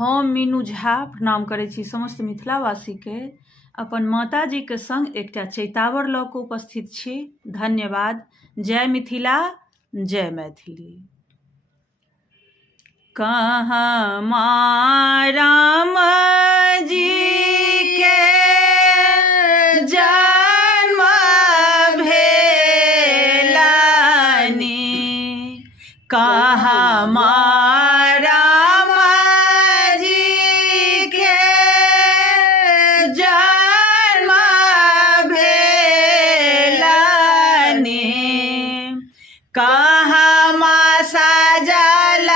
हम मीनू झा प्रणाम करै छी समस्त मिथिलावासी के। अपन माताजी के संग एकटा चैतावर लऽ कऽ उपस्थित छी। धन्यवाद। जय मिथिला, जय मैथिली। कहाँ माँ राम जी के जन्म भेलनि, कहाँ माँ राम जी के जन्म भेलनि, कहाँ माँ सजल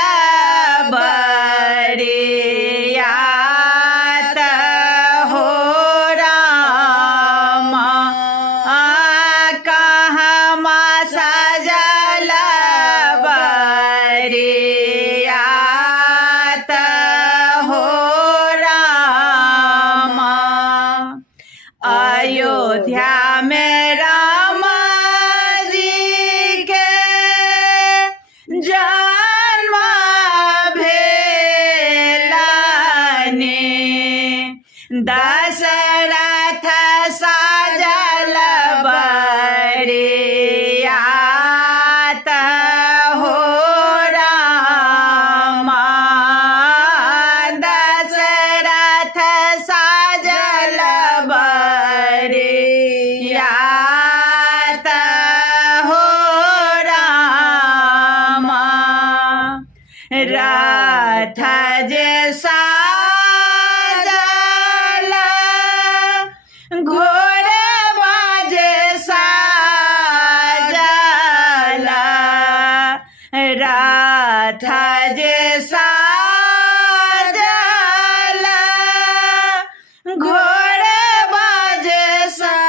बरियात हो रामा, कहाँ माँ सजल बरियात हो रामा। अयोध्या में राम जी के जन्म भेलनि, दशरथ सजल बरियात हो रामा, दशरथ सजल बरियात हो रामा। रथ जे साजल घोड़वा जे साजल, रथ जे साजल घोड़वा जे साजल,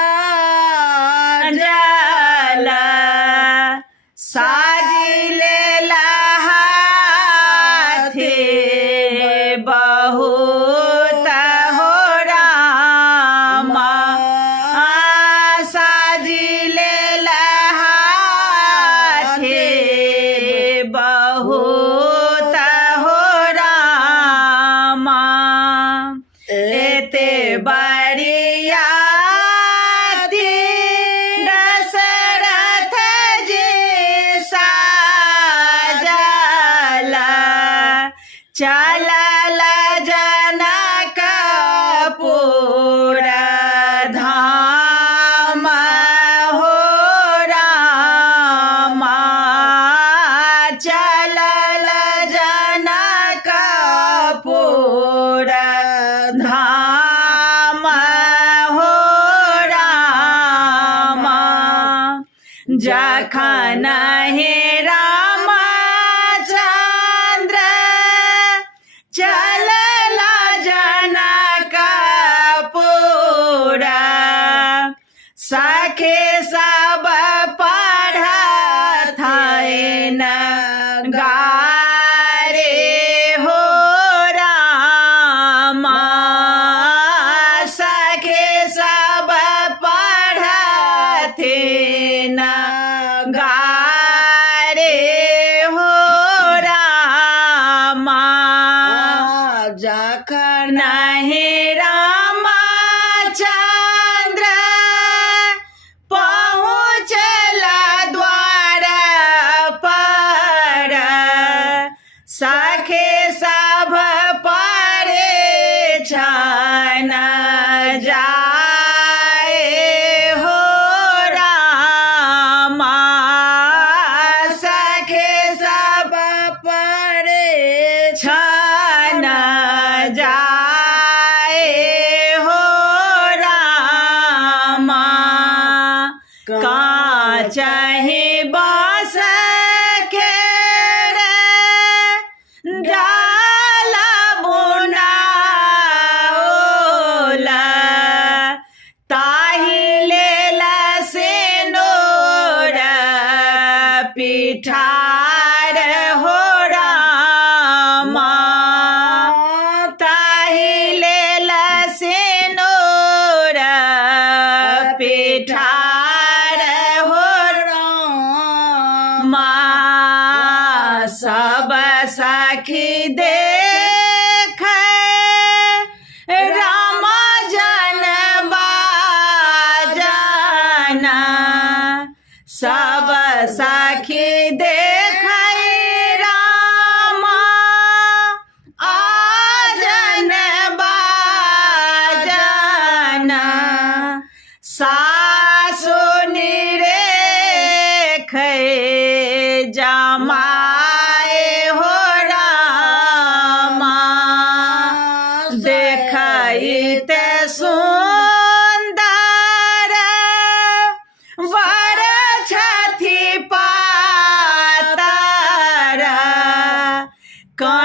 साजिले हाथी बहुत हो रामा, साजिले हाथी बहुत हो रामा। एते बरियाती दशरथ जी साजल, चलल जनकपुर धाम हो रामा, चलल जनकपुर धाम हो रामा। जखन हे रामचंद्र चलला जनकपुर, सखे सब पढ़थैन गारे हो रामा, सखे सब पढ़थिन गारे हो रामा। जखन हे रामचंद्र पहुँचला द्वार पर, सखे सब परे छन जाए हो रामा, सखे सब परे छन जाए हो रामा। काचहि बाँस केरे डाला बुनाओल, ताहि लेल सिनुर पिठार हो रामा, ताहि लेल सिनुर पिठार हो रामा। सब सखी देख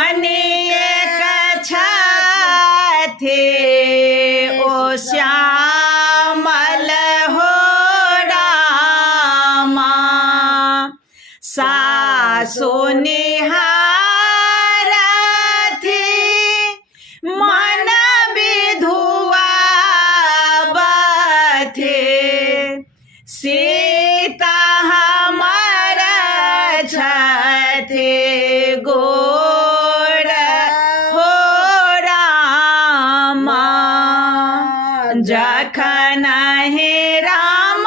अनेक छथि ओ श्यामल हो रामा सासु निहारथि मन विधुआ बथे सीता हमर छथि गोर हो रामा जखन हे रामचंद्र